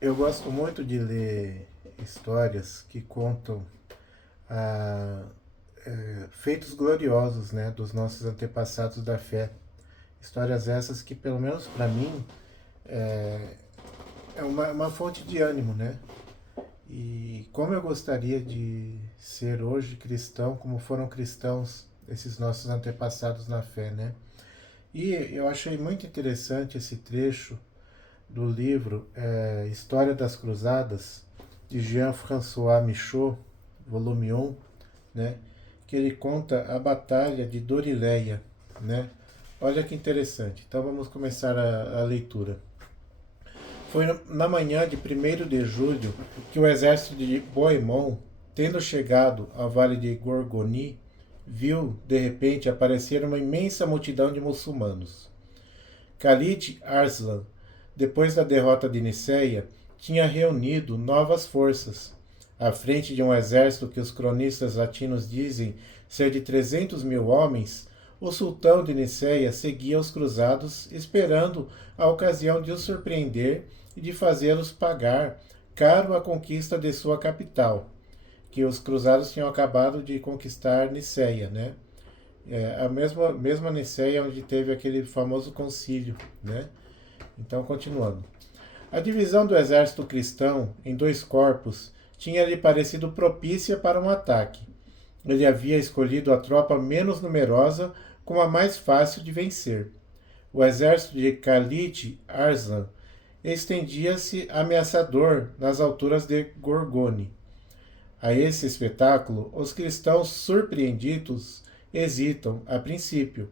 Eu gosto muito de ler histórias que contam ah, feitos gloriosos, né, dos nossos antepassados da fé. Histórias essas que, pelo menos para mim, é uma fonte de ânimo, né? E como eu gostaria de ser hoje cristão, como foram cristãos esses nossos antepassados na fé, né? E eu achei muito interessante esse trecho do livro História das Cruzadas, de Jean-François Michaud, volume 1, né? Que ele conta a batalha de Dorileia, né? Olha que interessante. Então vamos começar a leitura. Foi na manhã de 1º de julho que o exército de Bohemond, tendo chegado ao vale de Gorgoni, viu, de repente, aparecer uma imensa multidão de muçulmanos. Khalid Arslan, depois da derrota de Niceia, tinha reunido novas forças. À frente de um exército que os cronistas latinos dizem ser de 300 mil homens, o sultão de Niceia seguia os cruzados, esperando a ocasião de os surpreender e de fazê-los pagar caro a conquista de sua capital, que os cruzados tinham acabado de conquistar Niceia, né? A mesma Niceia onde teve aquele famoso concílio, né? Então, continuando. A divisão do exército cristão, em dois corpos, tinha lhe parecido propícia para um ataque. Ele havia escolhido a tropa menos numerosa como a mais fácil de vencer. O exército de Khalid Arslan estendia-se ameaçador nas alturas de Gorgone. A esse espetáculo, os cristãos surpreendidos hesitam, a princípio,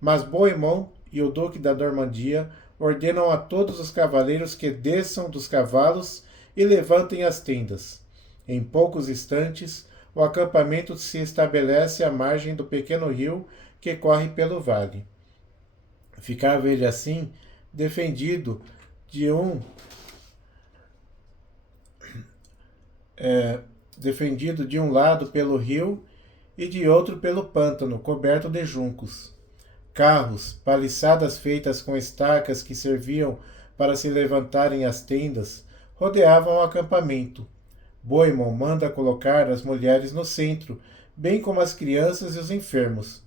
mas Bohemond e o duque da Normandia ordenam a todos os cavaleiros que desçam dos cavalos e levantem as tendas. Em poucos instantes, o acampamento se estabelece à margem do pequeno rio que corre pelo vale. Ficava ele assim, defendido de um defendido de um lado pelo rio e de outro pelo pântano, coberto de juncos. Carros, paliçadas feitas com estacas que serviam para se levantarem as tendas, rodeavam o acampamento. Bohemond manda colocar as mulheres no centro, bem como as crianças e os enfermos.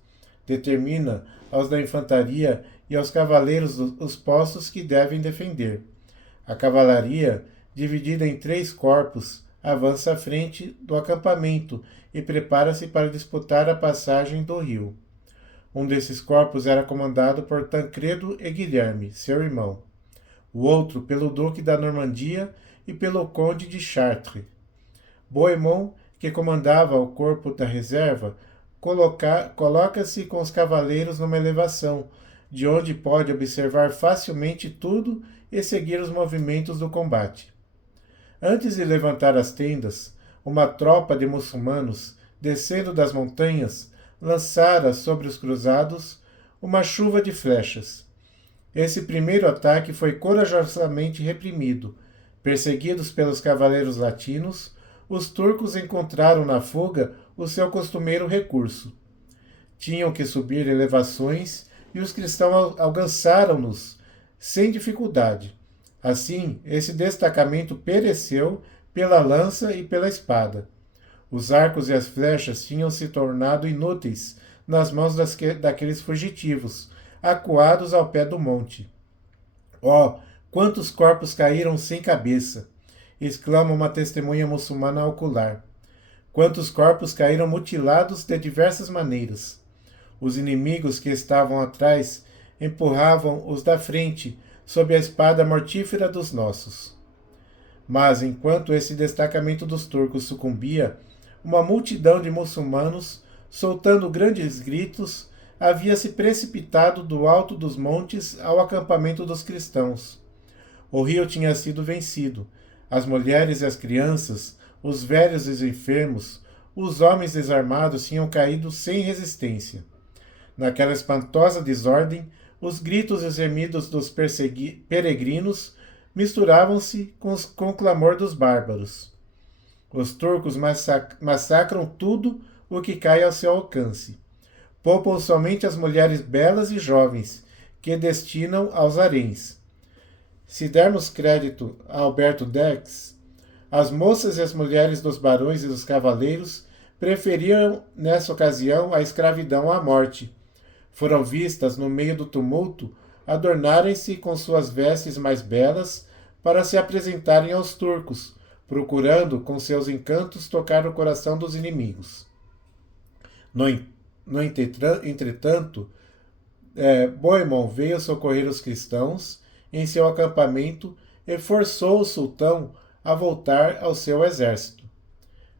Determina aos da infantaria e aos cavaleiros os postos que devem defender. A cavalaria, dividida em 3 corpos, avança à frente do acampamento e prepara-se para disputar a passagem do rio. Um desses corpos era comandado por Tancredo e Guilherme, seu irmão. O outro pelo duque da Normandia e pelo conde de Chartres. Bohemond, que comandava o corpo da reserva, coloca-se com os cavaleiros numa elevação, de onde pode observar facilmente tudo e seguir os movimentos do combate. Antes de levantar as tendas, uma tropa de muçulmanos, descendo das montanhas, lançara sobre os cruzados uma chuva de flechas. Esse primeiro ataque foi corajosamente reprimido. Perseguidos pelos cavaleiros latinos, os turcos encontraram na fuga o seu costumeiro recurso. Tinham que subir elevações e os cristãos alcançaram-nos sem dificuldade. Assim, esse destacamento pereceu pela lança e pela espada. Os arcos e as flechas tinham se tornado inúteis nas mãos daqueles fugitivos, acuados ao pé do monte. Oh, quantos corpos caíram sem cabeça! Exclama uma testemunha muçulmana ocular. Quantos corpos caíram mutilados de diversas maneiras! Os inimigos que estavam atrás empurravam os da frente sob a espada mortífera dos nossos. Mas enquanto esse destacamento dos turcos sucumbia, uma multidão de muçulmanos, soltando grandes gritos, havia se precipitado do alto dos montes ao acampamento dos cristãos. O rio tinha sido vencido. As mulheres e as crianças, os velhos e os enfermos, os homens desarmados tinham caído sem resistência. Naquela espantosa desordem, os gritos e os gemidos dos peregrinos misturavam-se com o clamor dos bárbaros. Os turcos massacram tudo o que cai ao seu alcance. Poupam somente as mulheres belas e jovens, que destinam aos haréns. Se dermos crédito a Alberto Dex, as moças e as mulheres dos barões e dos cavaleiros preferiam, nessa ocasião, a escravidão à morte. Foram vistas, no meio do tumulto, adornarem-se com suas vestes mais belas para se apresentarem aos turcos, procurando, com seus encantos, tocar o coração dos inimigos. Entretanto, Bohemond veio socorrer os cristãos em seu acampamento e forçou o sultão a voltar ao seu exército.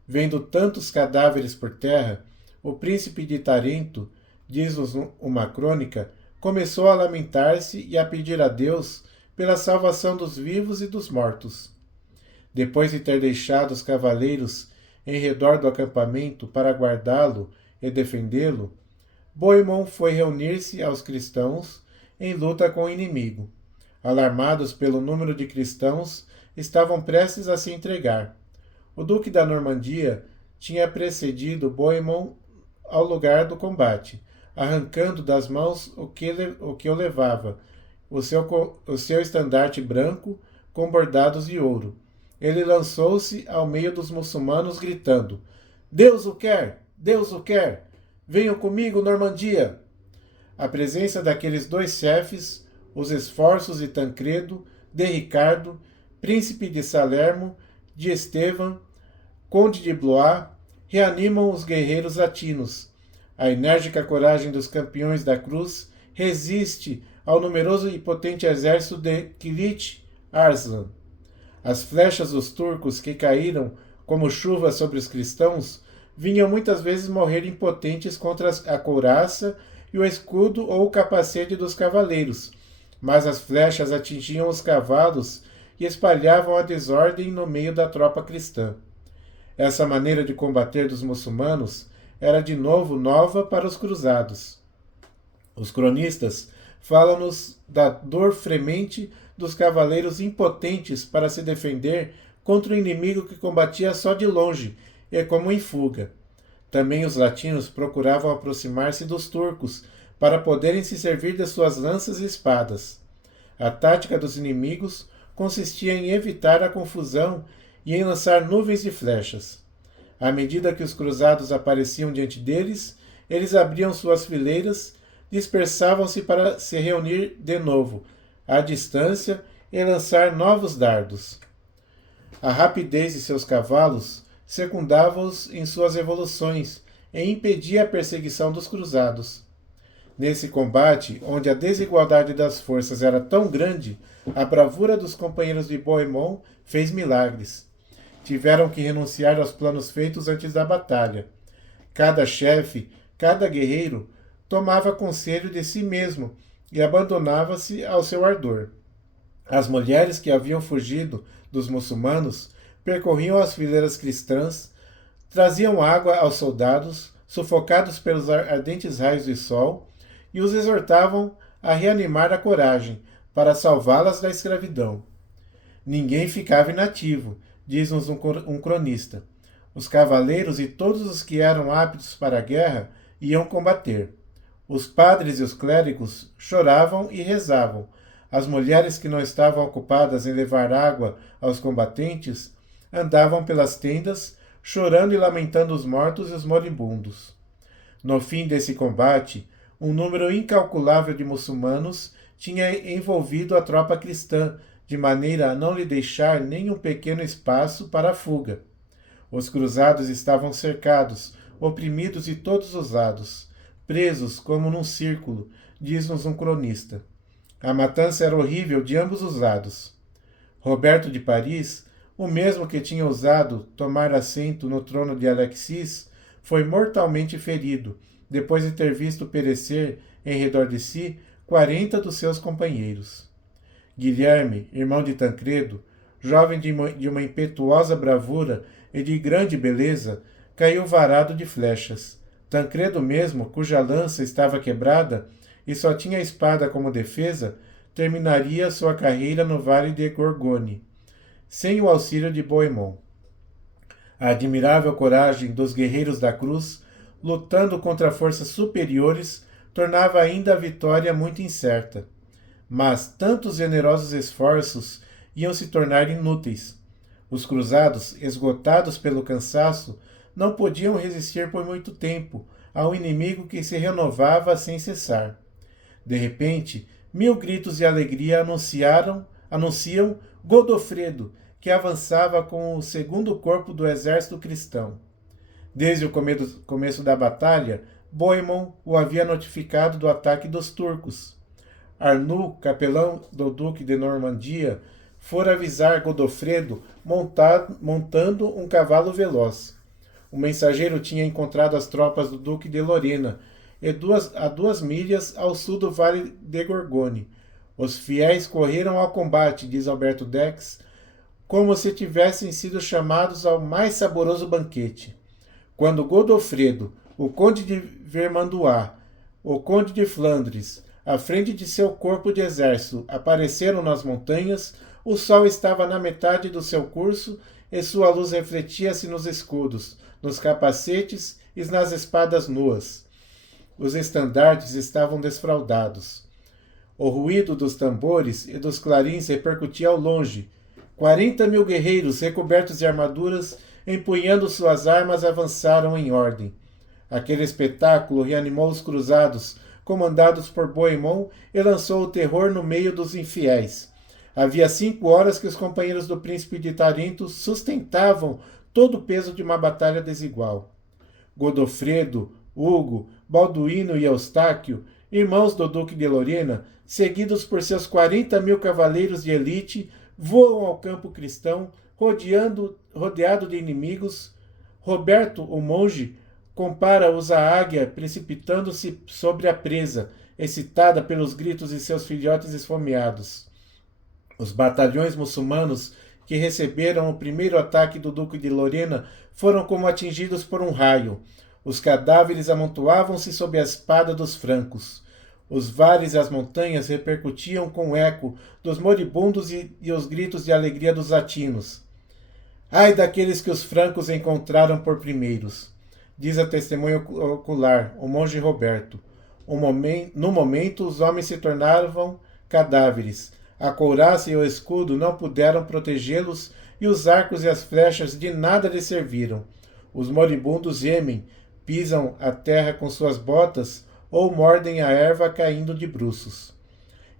Vendo tantos cadáveres por terra, o príncipe de Tarento, diz-nos uma crônica, começou a lamentar-se e a pedir a Deus pela salvação dos vivos e dos mortos. Depois de ter deixado os cavaleiros em redor do acampamento para guardá-lo e defendê-lo, Bohemond foi reunir-se aos cristãos em luta com o inimigo. Alarmados pelo número de cristãos, estavam prestes a se entregar. O duque da Normandia tinha precedido Bohemond ao lugar do combate, arrancando das mãos o que o levava, o seu estandarte branco com bordados de ouro. Ele lançou-se ao meio dos muçulmanos, gritando: Deus o quer! Deus o quer! Venham comigo, Normandia! A presença daqueles dois chefes, os esforços de Tancredo, de Ricardo, príncipe de Salermo, de Estevam, conde de Blois, reanimam os guerreiros latinos. A enérgica coragem dos campeões da cruz resiste ao numeroso e potente exército de Kilit Arslan. As flechas dos turcos que caíram como chuva sobre os cristãos vinham muitas vezes morrer impotentes contra a couraça e o escudo ou o capacete dos cavaleiros, mas as flechas atingiam os cavalos e espalhavam a desordem no meio da tropa cristã. Essa maneira de combater dos muçulmanos era de novo nova para os cruzados. Os cronistas falam-nos da dor fremente dos cavaleiros impotentes para se defender contra o inimigo que combatia só de longe e como em fuga. Também os latinos procuravam aproximar-se dos turcos para poderem se servir de suas lanças e espadas. A tática dos inimigos consistia em evitar a confusão e em lançar nuvens de flechas. À medida que os cruzados apareciam diante deles, eles abriam suas fileiras, dispersavam-se para se reunir de novo, à distância, e lançar novos dardos. A rapidez de seus cavalos secundava-os em suas evoluções e impedia a perseguição dos cruzados. Nesse combate, onde a desigualdade das forças era tão grande, a bravura dos companheiros de Bohemond fez milagres. Tiveram que renunciar aos planos feitos antes da batalha. Cada chefe, cada guerreiro, tomava conselho de si mesmo e abandonava-se ao seu ardor. As mulheres que haviam fugido dos muçulmanos percorriam as fileiras cristãs, traziam água aos soldados, sufocados pelos ardentes raios de sol, e os exortavam a reanimar a coragem, para salvá-las da escravidão. Ninguém ficava inativo, diz-nos um cronista. Os cavaleiros e todos os que eram aptos para a guerra iam combater. Os padres e os clérigos choravam e rezavam. As mulheres que não estavam ocupadas em levar água aos combatentes andavam pelas tendas, chorando e lamentando os mortos e os moribundos. No fim desse combate, um número incalculável de muçulmanos tinha envolvido a tropa cristã, de maneira a não lhe deixar nem um pequeno espaço para a fuga. Os cruzados estavam cercados, oprimidos de todos os lados, presos como num círculo, diz-nos um cronista. A matança era horrível de ambos os lados. Roberto de Paris, o mesmo que tinha ousado tomar assento no trono de Alexis, foi mortalmente ferido, depois de ter visto perecer, em redor de si, 40 dos seus companheiros. Guilherme, irmão de Tancredo, jovem de uma impetuosa bravura e de grande beleza, caiu varado de flechas. Tancredo mesmo, cuja lança estava quebrada e só tinha a espada como defesa, terminaria sua carreira no vale de Gorgone, sem o auxílio de Bohemond. A admirável coragem dos guerreiros da cruz, lutando contra forças superiores, tornava ainda a vitória muito incerta. mas tantos generosos esforços iam se tornar inúteis. Os cruzados, esgotados pelo cansaço, não podiam resistir por muito tempo a um inimigo que se renovava sem cessar. De repente, 1000 gritos de alegria anunciam Godofredo, que avançava com o segundo corpo do exército cristão. Desde o começo da batalha, Bohemond o havia notificado do ataque dos turcos. Arnoux, capelão do duque de Normandia, fora avisar Godofredo montando um cavalo veloz. O mensageiro tinha encontrado as tropas do duque de Lorena, a 2 milhas ao sul do vale de Gorgone. Os fiéis correram ao combate, diz Alberto Dex, como se tivessem sido chamados ao mais saboroso banquete. Quando Godofredo, o conde de Vermandois, o conde de Flandres, à frente de seu corpo de exército, apareceram nas montanhas, o sol estava na metade do seu curso e sua luz refletia-se nos escudos, nos capacetes e nas espadas nuas. Os estandartes estavam desfraldados. O ruído dos tambores e dos clarins repercutia ao longe. 40.000 guerreiros, recobertos de armaduras, empunhando suas armas, avançaram em ordem. Aquele espetáculo reanimou os cruzados, comandados por Bohemond, e lançou o terror no meio dos infiéis. Havia 5 horas que os companheiros do príncipe de Tarinto sustentavam todo o peso de uma batalha desigual. Godofredo, Hugo, Balduíno e Eustáquio, irmãos do duque de Lorena, seguidos por seus 40.000 cavaleiros de elite, voam ao campo cristão, rodeado de inimigos. Roberto, o monge, compara-os à águia precipitando-se sobre a presa, excitada pelos gritos de seus filhotes esfomeados. Os batalhões muçulmanos que receberam o primeiro ataque do duque de Lorena foram como atingidos por um raio. Os cadáveres amontoavam-se sob a espada dos francos. Os vales e as montanhas repercutiam com o eco dos moribundos e os gritos de alegria dos latinos. Ai daqueles que os francos encontraram por primeiros, diz a testemunha ocular, o monge Roberto. No momento, os homens se tornavam cadáveres. A couraça e o escudo não puderam protegê-los e os arcos e as flechas de nada lhes serviram. Os moribundos gemem, pisam a terra com suas botas ou mordem a erva caindo de bruços.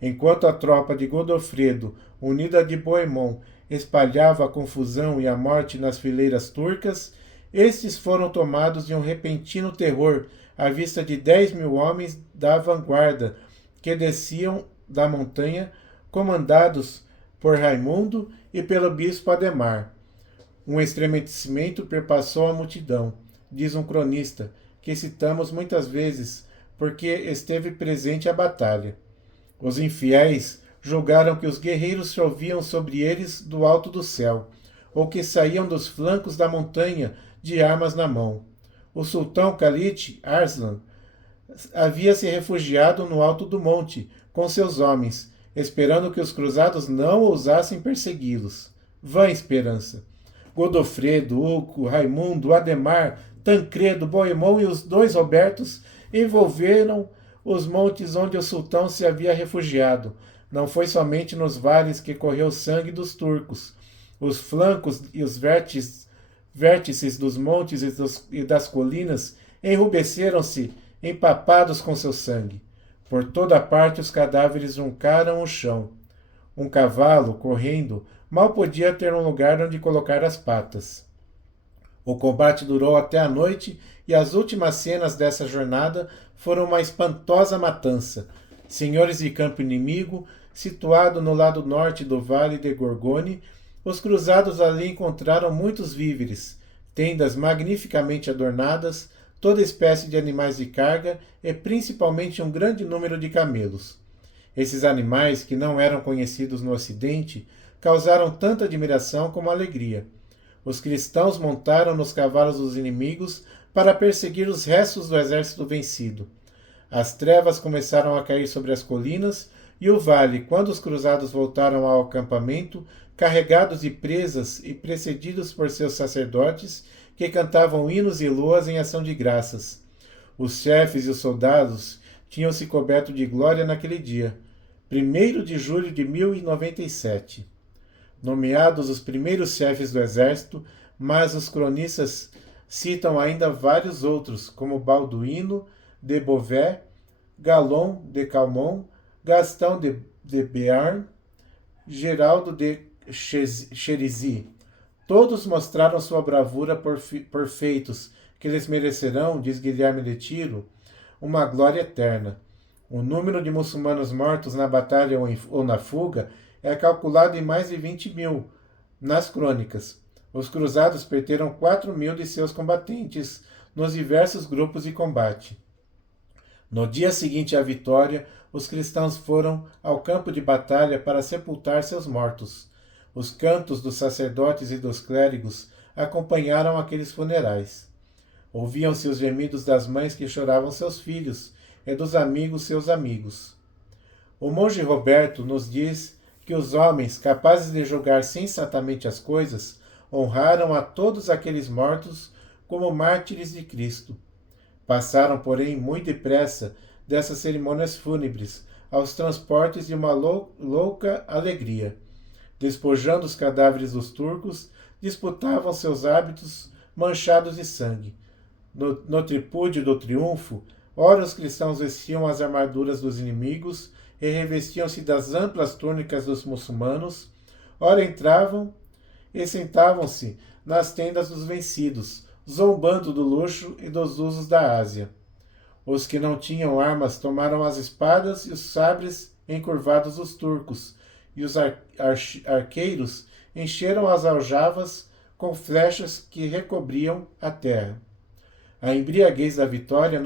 Enquanto a tropa de Godofredo, unida de Bohemond, espalhava a confusão e a morte nas fileiras turcas, estes foram tomados de um repentino terror à vista de 10.000 homens da vanguarda que desciam da montanha, comandados por Raimundo e pelo bispo Ademar. Um estremecimento perpassou a multidão, diz um cronista, que citamos muitas vezes porque esteve presente à batalha. Os infiéis julgaram que os guerreiros choviam sobre eles do alto do céu, ou que saíam dos flancos da montanha de armas na mão. O sultão Khalid Arslan havia se refugiado no alto do monte com seus homens, esperando que os cruzados não ousassem persegui-los. Vã esperança! Godofredo, Hugo, Raimundo, Ademar, Tancredo, Bohemond e os 2 Robertos envolveram os montes onde o sultão se havia refugiado. Não foi somente nos vales que correu o sangue dos turcos. Os flancos e os vértices dos montes e das colinas enrubesceram-se, empapados com seu sangue. Por toda parte os cadáveres juncaram o chão. Um cavalo, correndo, mal podia ter um lugar onde colocar as patas. O combate durou até a noite e as últimas cenas dessa jornada foram uma espantosa matança. Senhores de campo inimigo, situado no lado norte do vale de Gorgone, os cruzados ali encontraram muitos víveres, tendas magnificamente adornadas, toda espécie de animais de carga e principalmente um grande número de camelos. Esses animais, que não eram conhecidos no Ocidente, causaram tanta admiração como alegria. Os cristãos montaram nos cavalos dos inimigos para perseguir os restos do exército vencido. As trevas começaram a cair sobre as colinas e o vale, quando os cruzados voltaram ao acampamento, carregados de presas e precedidos por seus sacerdotes, que cantavam hinos e loas em ação de graças. Os chefes e os soldados tinham se coberto de glória naquele dia. 1º de julho de 1097. Nomeados os primeiros chefes do exército, mas os cronistas citam ainda vários outros, como Balduíno de Beauvais, Galon de Calmon, Gastão de Béarn, Geraldo de Cherisy. Todos mostraram sua bravura por feitos que lhes merecerão, diz Guilherme de Tiro, uma glória eterna. O número de muçulmanos mortos na batalha ou na fuga é calculado em mais de 20.000 nas crônicas. Os cruzados perderam 4.000 de seus combatentes nos diversos grupos de combate. No dia seguinte à vitória, os cristãos foram ao campo de batalha para sepultar seus mortos. Os cantos dos sacerdotes e dos clérigos acompanharam aqueles funerais. Ouviam-se os gemidos das mães que choravam seus filhos e dos amigos seus amigos. O monge Roberto nos diz que os homens, capazes de julgar sensatamente as coisas, honraram a todos aqueles mortos como mártires de Cristo. Passaram, porém, muito depressa dessas cerimônias fúnebres aos transportes de uma louca alegria. Despojando os cadáveres dos turcos, disputavam seus hábitos manchados de sangue. No tripúdio do triunfo, ora os cristãos vestiam as armaduras dos inimigos e revestiam-se das amplas túnicas dos muçulmanos, ora entravam e sentavam-se nas tendas dos vencidos, zombando do luxo e dos usos da Ásia. Os que não tinham armas tomaram as espadas e os sabres encurvados dos turcos, e os arqueiros encheram as aljavas com flechas que recobriam a terra. A embriaguez da vitória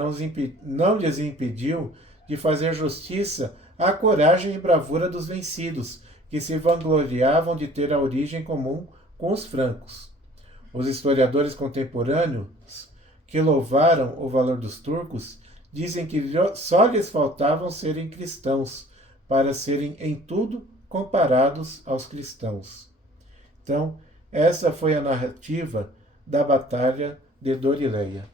não lhes impediu de fazer justiça à coragem e bravura dos vencidos, que se vangloriavam de ter a origem comum com os francos. Os historiadores contemporâneos, que louvaram o valor dos turcos, dizem que só lhes faltavam serem cristãos, para serem em tudo comparados aos cristãos. Então, essa foi a narrativa da Batalha de Dorileia.